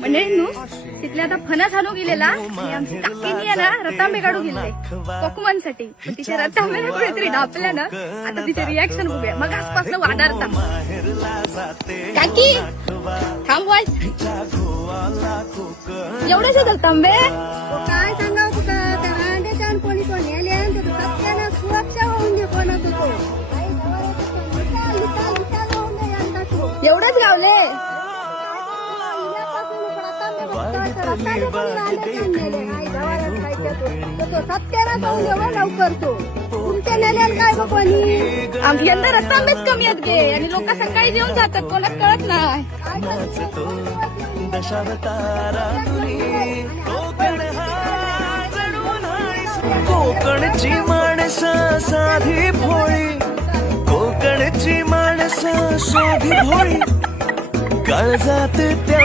म्हणजे तिथले आता फणस आणू गेलेला आणि आमची काकीनी आहे ना रतांबे काढू गेले कोकमांसाठी. तिथे रतांबे कुठेतरी डापल्या ना, आता तिचे रिॲक्शन बघूया. मग आसपासला वाढारता काकी थांबवाय एवढेच रतांबे काय सांगा तुका त्या अंड्याच्या कोणी कोण नेले आणि सत्यानं सुरक्षा होऊन दे कोणाचं तो एवढंच गावले. लवकर तो तुमच्या नेल्यान काय बघ कोणी आमच्या यंदा रतांबेच कमी आहेत गे आणि लोक सकाळी जेवून जातात, कोणाला कळत नाही. कोकणची माणसं साधी भोळी, कोकणची माणसं साधी भोळी, काळजात त्या